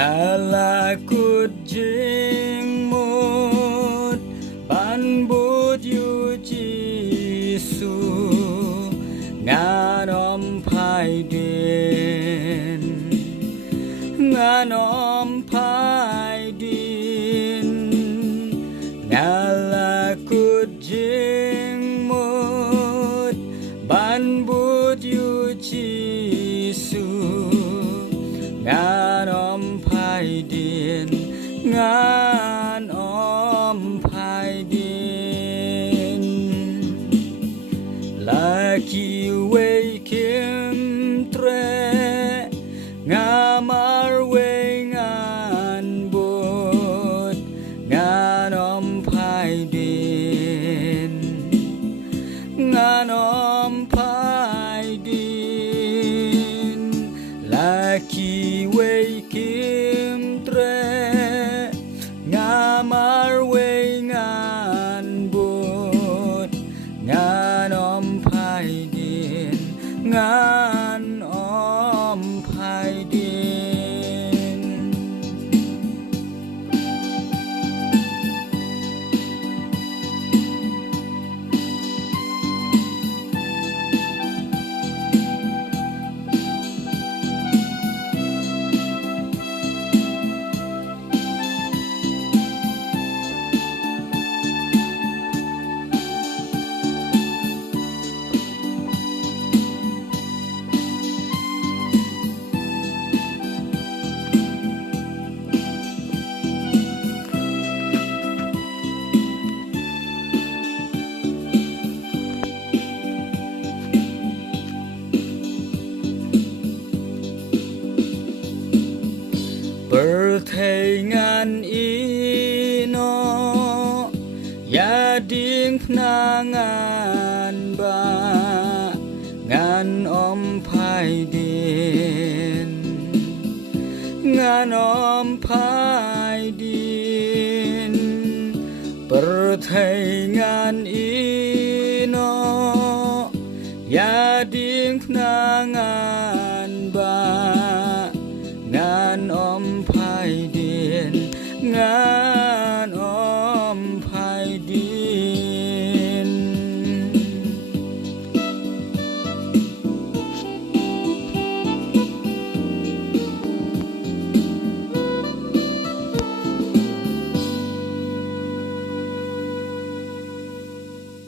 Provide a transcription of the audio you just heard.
Ngalakuting mo't panbut yu Jisu nganom pai din nganom pai din ngalakuting mo't panbut yu Jisu nganom pai din nganom pai din laki wei kim tre ngamar wei ngan bot nganom pai din nganom pai din laki wei kim tre ngamar wei ngan bot nganom pai din nganom pai din Pertengan ino yading nangan ba ngan om pai din ngan om pai din pertengan ino